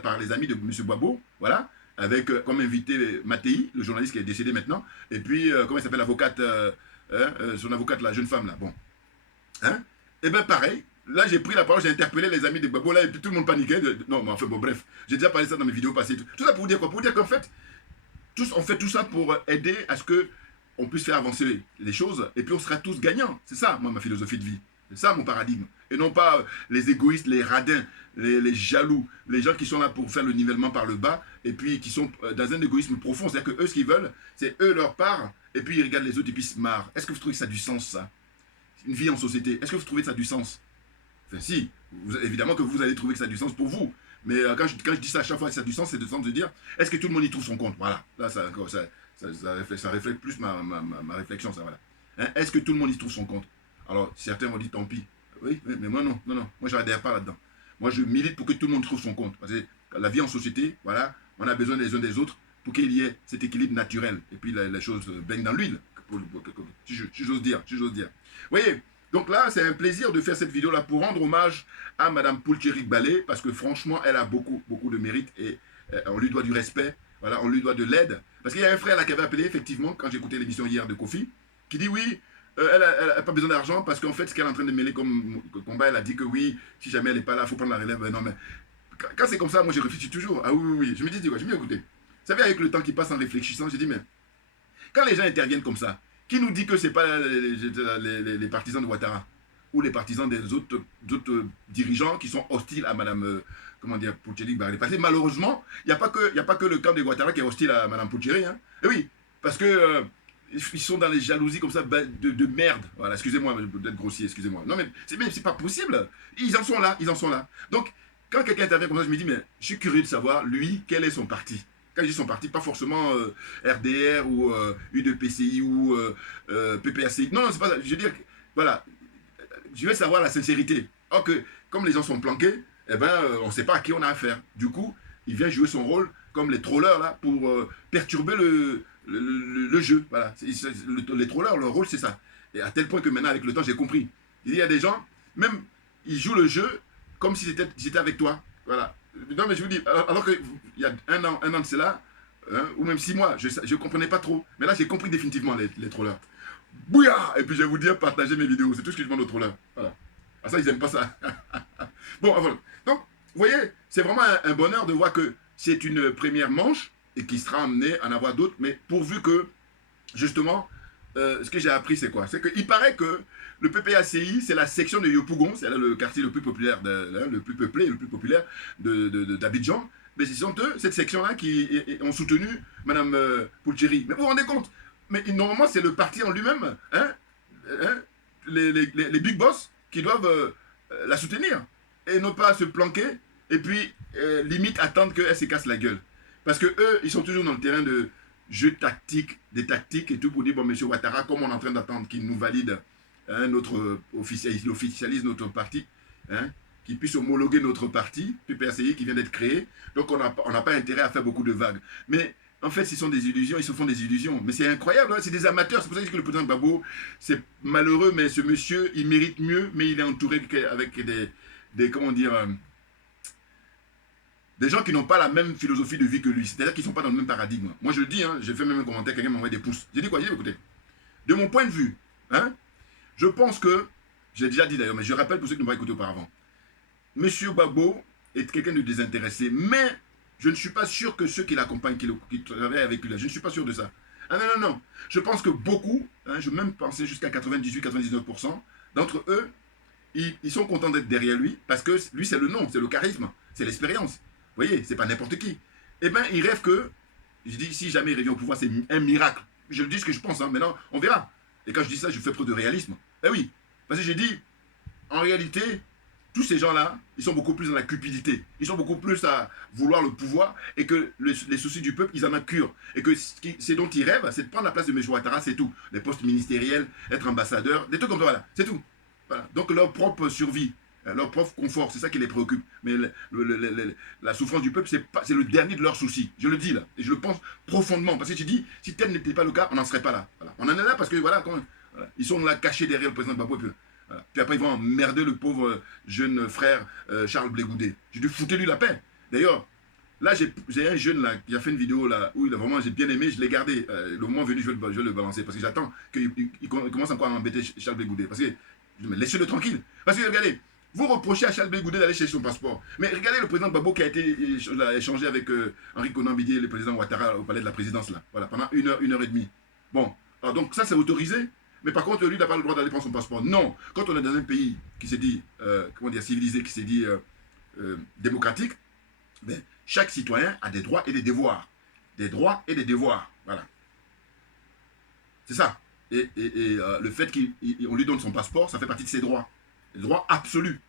par les amis de M. Gbagbo, voilà, avec comme invité Mattei, le journaliste qui est décédé maintenant, et puis, comment il s'appelle, l'avocate, son avocate, la jeune femme, là, bon. Hein? Et bien, pareil, là, j'ai pris la parole, j'ai interpellé les amis de Gbagbo, là, et puis tout le monde paniquait. Non, mais enfin, bon, bref, j'ai déjà parlé de ça dans mes vidéos passées. Tout ça pour vous dire quoi? Pour vous dire qu'en fait, on fait tout ça pour aider à ce qu'on puisse faire avancer les choses, et puis on sera tous gagnants. C'est ça, moi, ma philosophie de vie. C'est ça mon paradigme. Et non pas les égoïstes, les radins, les jaloux, les gens qui sont là pour faire le nivellement par le bas et puis qui sont dans un égoïsme profond. C'est-à-dire que eux, ce qu'ils veulent, c'est eux leur part et puis ils regardent les autres et puis ils se marrent. Est-ce que vous trouvez que ça a du sens, ça? Une vie en société, est-ce que vous trouvez que ça a du sens? Enfin, si. Évidemment que vous allez trouver que ça a du sens pour vous. Mais quand je dis ça à chaque fois que ça a du sens, c'est de sens de dire est-ce que tout le monde y trouve son compte? Voilà. Là, ça reflète plus ma réflexion, ça, voilà. Hein? Est-ce que tout le monde y trouve son compte? Alors, certains vont dire tant pis. Oui, mais moi non. Moi, je n'adhère pas là-dedans. Moi, je milite pour que tout le monde trouve son compte. Parce que la vie en société, voilà, on a besoin les uns des autres pour qu'il y ait cet équilibre naturel. Et puis, les choses baignent dans l'huile, si j'ose dire. Vous voyez, donc là, c'est un plaisir de faire cette vidéo-là pour rendre hommage à Mme Poultchery Balé, parce que franchement, elle a beaucoup de mérite et on lui doit du respect, voilà, on lui doit de l'aide. Parce qu'il y a un frère là qui avait appelé, effectivement, quand j'ai écouté l'émission hier de Kofi, qui dit oui, elle n'a pas besoin d'argent parce qu'en fait, ce qu'elle est en train de mêler comme combat, elle a dit que oui, si jamais elle n'est pas là, il faut prendre la relève. Non, mais quand c'est comme ça, moi je réfléchis toujours. Ah oui. Je me dis quoi, je me dis écoutez. Vous savez, avec le temps qui passe en réfléchissant, j'ai dit mais quand les gens interviennent comme ça, qui nous dit que ce n'est pas les partisans de Ouattara ou les partisans des autres dirigeants qui sont hostiles à Mme Poultchery Balé? Parce que malheureusement, il n'y a pas que le camp de Ouattara qui est hostile à Mme Poultchery. Hein. Et oui, parce que ils sont dans les jalousies comme ça de merde. Voilà, excusez-moi d'être grossier, excusez-moi. Non mais c'est pas possible. Ils en sont là. Donc, quand quelqu'un intervient comme ça, je me dis, mais je suis curieux de savoir, lui, quel est son parti. Quand je dis son parti, pas forcément RDR ou UDPCI ou PPACI. Non, c'est pas ça. Je veux dire, voilà, je vais savoir la sincérité. Or que, comme les gens sont planqués, eh ben, on ne sait pas à qui on a affaire. Du coup, il vient jouer son rôle comme les trollers là pour perturber le jeu, voilà. Les trollers, leur rôle, c'est ça. Et à tel point que maintenant, avec le temps, j'ai compris. Il y a des gens, même, ils jouent le jeu comme si j'étais avec toi. Voilà. Non, mais je vous dis, alors qu'il y a un an de cela, hein, ou même 6 mois, je ne comprenais pas trop. Mais là, j'ai compris définitivement les trollers. Bouya! Et puis, je vais vous dire, partagez mes vidéos. C'est tout ce que je demande aux trollers. Voilà. Ah, ça, ils n'aiment pas ça. Bon, voilà. Donc, vous voyez, c'est vraiment un bonheur de voir que c'est une première manche et qui sera amené à en avoir d'autres, mais pourvu que, justement, ce que j'ai appris, c'est quoi? C'est qu'il paraît que le PPACI, c'est la section de Yopougon, c'est le quartier le plus populaire, le plus peuplé, le plus populaire d'Abidjan, mais ce sont eux, cette section-là, qui ont soutenu Mme Poultchery. Mais vous vous rendez compte? Mais normalement, c'est le parti en lui-même, hein, les big boss, qui doivent la soutenir, et non pas se planquer, et puis limite attendre qu'elle se casse la gueule. Parce que eux, ils sont toujours dans le terrain de jeu tactique, des tactiques et tout pour dire, bon, M. Ouattara, comme on est en train d'attendre qu'il nous valide il officialise notre parti, hein, qu'il puisse homologuer notre parti, PPACI, qui vient d'être créé. Donc, on n'a pas intérêt à faire beaucoup de vagues. Mais, en fait, ce sont des illusions, ils se font des illusions. Mais c'est incroyable, hein, c'est des amateurs. C'est pour ça que le président Gbagbo, c'est malheureux, mais ce monsieur, il mérite mieux, mais il est entouré avec des comment dire... des gens qui n'ont pas la même philosophie de vie que lui. C'est-à-dire qu'ils ne sont pas dans le même paradigme. Moi, je le dis, hein, j'ai fait même un commentaire, quelqu'un m'a envoyé des pouces. J'ai dit quoi? J'ai dit, écoutez, de mon point de vue, hein, je pense que, j'ai déjà dit d'ailleurs, mais je rappelle pour ceux qui n'ont pas écouté auparavant, M. Gbagbo est quelqu'un de désintéressé, mais je ne suis pas sûr que ceux qui l'accompagnent, qui travaillent avec lui, là, je ne suis pas sûr de ça. Ah non, non. Je pense que beaucoup, hein, je même pensais jusqu'à 98-99% d'entre eux, ils sont contents d'être derrière lui, parce que lui, c'est le nom, c'est le charisme, c'est l'expérience. Vous voyez, c'est pas n'importe qui. Eh bien, il rêve que, je dis, si jamais il revient au pouvoir, c'est un miracle. Je le dis ce que je pense, hein, maintenant, on verra. Et quand je dis ça, je fais preuve de réalisme. Eh oui, parce que j'ai dit, en réalité, tous ces gens-là, ils sont beaucoup plus dans la cupidité. Ils sont beaucoup plus à vouloir le pouvoir et que les soucis du peuple, ils en accurent. Et que ce dont ils rêvent, c'est de prendre la place de M. Ouattara, c'est tout. Les postes ministériels, être ambassadeur, des trucs comme ça, voilà, c'est tout. Voilà. Donc leur propre survie, leur propre confort, c'est ça qui les préoccupe. Mais la souffrance du peuple, c'est le dernier de leurs soucis. Je le dis là, et je le pense profondément. Parce que je dis, si tel n'était pas le cas, on n'en serait pas là. Voilà. On en est là parce que voilà, ils sont là cachés derrière le président Gbagbo. Voilà. Puis après, ils vont emmerder le pauvre jeune frère Charles Blé Goudé. J'ai dû foutre lui la paix. D'ailleurs, là, j'ai un jeune là, qui a fait une vidéo là, où j'ai bien aimé, je l'ai gardé. Le moment venu, je vais le balancer parce que j'attends qu'il commence encore à embêter Charles Blé Goudé. Parce que, laissez-le tranquille. Parce que, regardez, vous reprochez à Charles Blé Goudé d'aller chercher son passeport. Mais regardez le président Gbagbo qui a été échangé avec Henri Konan Bédié, le président Ouattara, au palais de la présidence, là. Voilà, pendant une heure et demie. Bon, alors donc ça, c'est autorisé. Mais par contre, lui, il n'a pas le droit d'aller prendre son passeport. Non. Quand on est dans un pays qui s'est dit, civilisé, qui s'est dit démocratique, ben, chaque citoyen a des droits et des devoirs. Des droits et des devoirs. Voilà. C'est ça. Et le fait qu'on lui donne son passeport, ça fait partie de ses droits. Des droits absolus,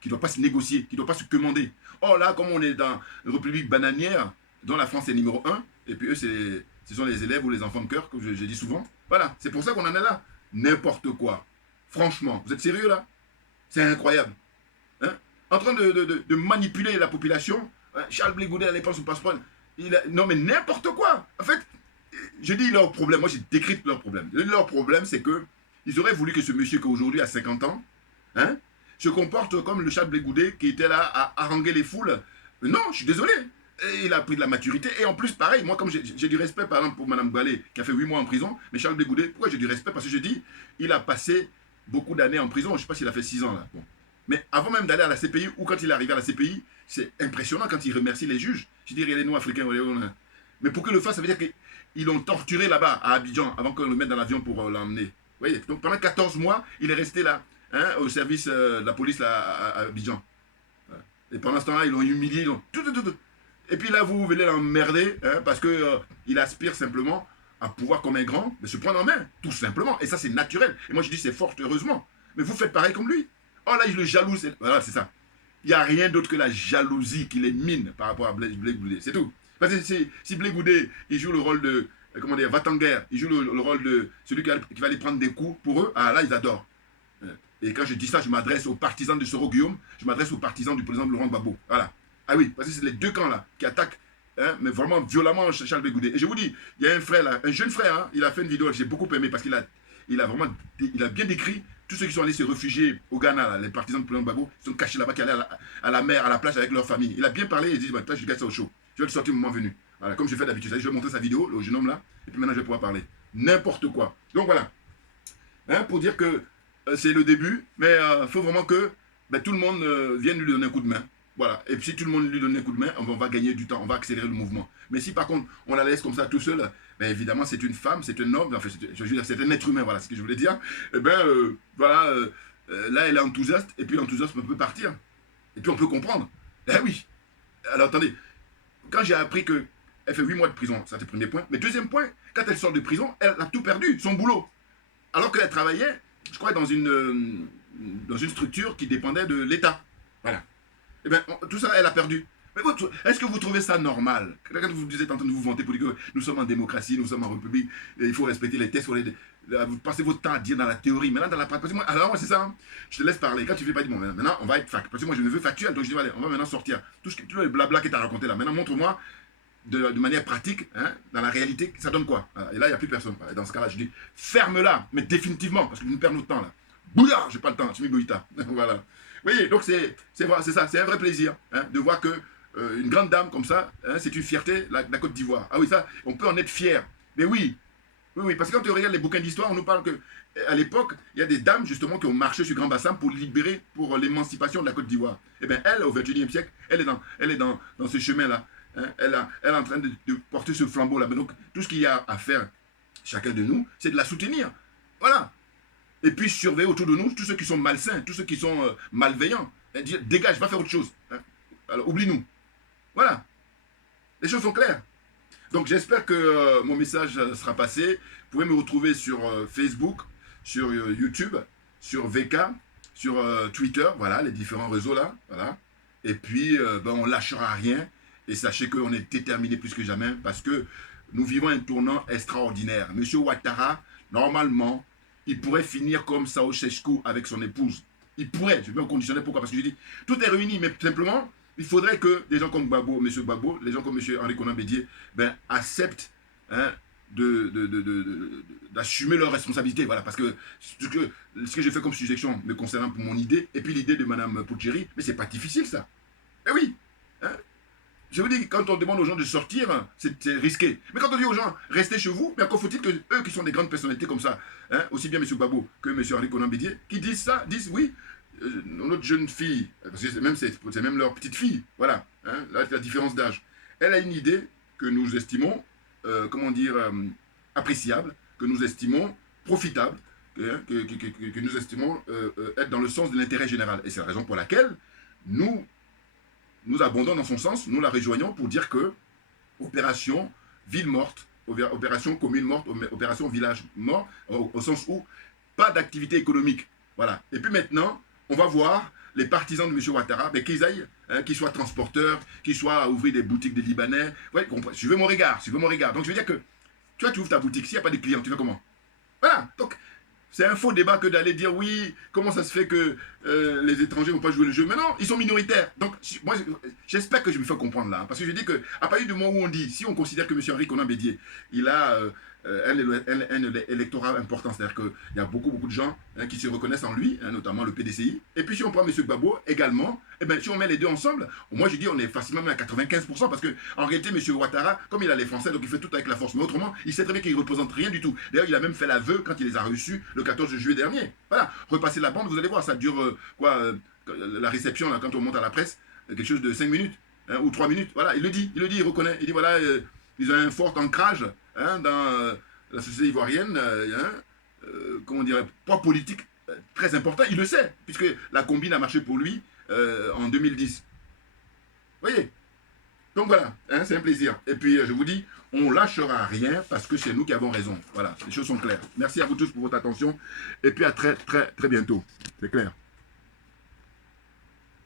qui ne doivent pas se négocier, qui ne doivent pas se commander. Or là, comme on est dans une république bananière, dont la France est numéro 1, et puis eux, ce sont les élèves ou les enfants de cœur, comme je dis souvent. Voilà, c'est pour ça qu'on en est là. N'importe quoi. Franchement, vous êtes sérieux là? C'est incroyable. Hein? En train de manipuler la population, hein? Charles Blé Goudé allait prendre son passeport. Non mais n'importe quoi. En fait, je dis leur problème, moi j'ai décrit leur problème. Leur problème c'est que ils auraient voulu que ce monsieur qui aujourd'hui a 50 ans, hein, se comporte comme le Charles Blé Goudé qui était là à haranguer les foules. Non, je suis désolé. Et il a pris de la maturité. Et en plus, pareil, moi, comme j'ai du respect, par exemple, pour Mme Balé, qui a fait 8 mois en prison, mais Charles Blé Goudé, pourquoi j'ai du respect? Parce que je dis, il a passé beaucoup d'années en prison. Je ne sais pas s'il a fait 6 ans, là. Bon. Mais avant même d'aller à la CPI, ou quand il est arrivé à la CPI, c'est impressionnant quand il remercie les juges. Je dis, regardez, nous, Africains, mais pour qu'il le fasse, ça veut dire qu'ils l'ont torturé là-bas, à Abidjan, avant qu'on le mette dans l'avion pour l'emmener. Vous voyez? Donc, pendant 14 mois, il est resté là, hein, au service de la police là, à Abidjan. Et pendant ce temps-là, ils l'ont humilié, ils l'ont tout. Et puis là, vous venez l'emmerder, hein, parce qu'il aspire simplement à pouvoir comme un grand, mais se prendre en main, tout simplement. Et ça, c'est naturel. Et moi, je dis, c'est fort heureusement. Mais vous faites pareil comme lui. Oh là, il le jalouse. Voilà, c'est ça. Il n'y a rien d'autre que la jalousie qui les mine par rapport à Blé Goudé. C'est tout. Parce que si Blé Goudé, il joue le rôle de, comment dire, va-t-en-guerre, il joue le rôle de celui qui va aller prendre des coups, pour eux, ah là, ils adorent. Et quand je dis ça, je m'adresse aux partisans de Soro Guillaume, je m'adresse aux partisans du président Laurent Gbagbo. Voilà. Ah oui, parce que c'est les deux camps là qui attaquent, hein, mais vraiment violemment Charles Blé Goudé. Et je vous dis, il y a un frère là, un jeune frère, hein, il a fait une vidéo que j'ai beaucoup aimé parce qu'il a bien décrit tous ceux qui sont allés se réfugier au Ghana, là, les partisans du président Gbagbo, ils sont cachés là-bas, qui allaient à la mer, à la plage avec leur famille. Il a bien parlé et il dit, bah, toi, je garde ça au chaud. Je vais le sortir au moment venu. Voilà, comme je fais d'habitude. Je vais montrer sa vidéo, le jeune homme là, et puis maintenant je vais pouvoir parler. N'importe quoi. Donc voilà. Hein, pour dire que c'est le début, mais il faut vraiment que tout le monde vienne lui donner un coup de main. Voilà. Et puis si tout le monde lui donne un coup de main, on va gagner du temps, on va accélérer le mouvement. Mais si par contre on la laisse comme ça tout seul, évidemment c'est une femme, c'est un homme, enfin, c'est un être humain, voilà ce que je voulais dire. Et voilà, là elle est enthousiaste, et puis l'enthousiasme peut partir. Et puis on peut comprendre. Eh oui. Alors attendez, quand j'ai appris qu'elle fait 8 mois de prison, ça c'est le premier point. Mais deuxième point, quand elle sort de prison, elle a tout perdu, son boulot. Alors qu'elle travaillait, je crois, dans une structure qui dépendait de l'État. Voilà. Eh bien, tout ça, elle a perdu. Mais est-ce que vous trouvez ça normal? Quand vous êtes en train de vous vanter pour dire que nous sommes en démocratie, nous sommes en république, il faut respecter les textes, vous passez votre temps à dire dans la théorie, maintenant dans la pratique. Alors moi c'est ça, hein. Je te laisse parler. Quand tu ne fais pas dire, bon, maintenant on va être fac. Parce que moi je me veux factuel, donc je dis, allez, on va maintenant sortir. Tout le blabla que tu as raconté là, maintenant montre-moi de manière pratique, hein, dans la réalité, ça donne quoi? Et là, il n'y a plus personne. Et dans ce cas-là, je dis, ferme-la, mais définitivement, parce que nous perdons notre temps là. Bouillard, j'ai pas le temps, tu m'y goïta. Voilà. Vous voyez, donc c'est ça, c'est un vrai plaisir, hein, de voir que une grande dame comme ça, hein, c'est une fierté, la Côte d'Ivoire. Ah oui, ça, on peut en être fier. Mais oui, Oui, parce que quand tu regardes les bouquins d'histoire, on nous parle qu'à l'époque, il y a des dames justement qui ont marché sur Grand Bassam pour libérer, pour l'émancipation de la Côte d'Ivoire. Eh bien, elle, au XXIe siècle, elle est dans ce chemin-là. Hein, elle est en train de porter ce flambeau-là. Donc, tout ce qu'il y a à faire, chacun de nous, c'est de la soutenir. Voilà. Et puis, surveiller autour de nous tous ceux qui sont malsains, tous ceux qui sont malveillants. Et dire, dégage, va faire autre chose. Hein. Alors, oublie-nous. Voilà. Les choses sont claires. Donc j'espère que mon message sera passé. Vous pouvez me retrouver sur Facebook, sur YouTube, sur VK, sur Twitter, voilà, les différents réseaux là. Voilà. Et puis, on ne lâchera rien. Et sachez qu'on est déterminé plus que jamais parce que nous vivons un tournant extraordinaire. Monsieur Ouattara, normalement, il pourrait finir comme Ceausescu avec son épouse. Il pourrait, je vais me conditionner. Pourquoi? Parce que je dis, tout est réuni, mais simplement, il faudrait que des gens comme Gbagbo, M. Gbagbo, les gens comme M. Henri Konan Bédié, acceptent hein, d'assumer leurs responsabilités. Voilà, parce que ce que je fais comme suggestion me concernant pour mon idée, et puis l'idée de Mme Poucheri, mais c'est pas difficile ça. Eh oui, hein, je vous dis, quand on demande aux gens de sortir, c'est risqué. Mais quand on dit aux gens, restez chez vous, mais encore faut-il que eux qui sont des grandes personnalités comme ça, hein, aussi bien M. Gbagbo que M. Henri Konan Bédié, qui disent ça, disent oui, notre jeune fille, parce que c'est même leur petite fille, voilà, hein, la différence d'âge, elle a une idée que nous estimons, appréciable, que nous estimons profitable, que nous estimons être dans le sens de l'intérêt général. Et c'est la raison pour laquelle nous abondons dans son sens, nous la rejoignons pour dire que opération ville morte, opération commune morte, opération village mort, au sens où pas d'activité économique. Voilà. Et puis maintenant, on va voir les partisans de M. Ouattara, qu'ils aillent, hein, qu'ils soient transporteurs, qu'ils soient à ouvrir des boutiques des Libanais. Ouais, suivez mon regard, suivez mon regard. Donc je veux dire que, tu ouvres ta boutique, s'il n'y a pas de clients, tu fais comment? Voilà. Donc, c'est un faux débat que d'aller dire, oui, comment ça se fait que les étrangers ne vont pas jouer le jeu? Mais non, ils sont minoritaires. Donc, moi, j'espère que je me fais comprendre là. Hein, parce que je dis qu'à partir du moment où on dit, si on considère que M. Henri Konan Bédié, il a un électorat important, c'est-à-dire qu'il y a beaucoup de gens hein, qui se reconnaissent en lui, hein, notamment le PDCI. Et puis si on prend M. Gbagbo également, eh ben, si on met les deux ensemble, moi je dis on est facilement à 95% parce qu'en réalité M. Ouattara, comme il a les Français, donc il fait tout avec la force. Mais autrement, il sait très bien qu'il ne représente rien du tout. D'ailleurs, il a même fait l'aveu quand il les a reçus le 14 juillet dernier. Voilà, repasser la bande, vous allez voir, ça dure la réception là, quand on monte à la presse, quelque chose de 5 minutes hein, ou 3 minutes. Voilà, il le dit, il reconnaît. Il dit voilà, ils ont un fort ancrage hein, dans la société ivoirienne, poids politique très important, il le sait, puisque la combine a marché pour lui en 2010. Vous voyez? Donc voilà, hein, c'est un plaisir. Et puis je vous dis, on lâchera rien parce que c'est nous qui avons raison. Voilà, les choses sont claires. Merci à vous tous pour votre attention et puis à très bientôt. C'est clair.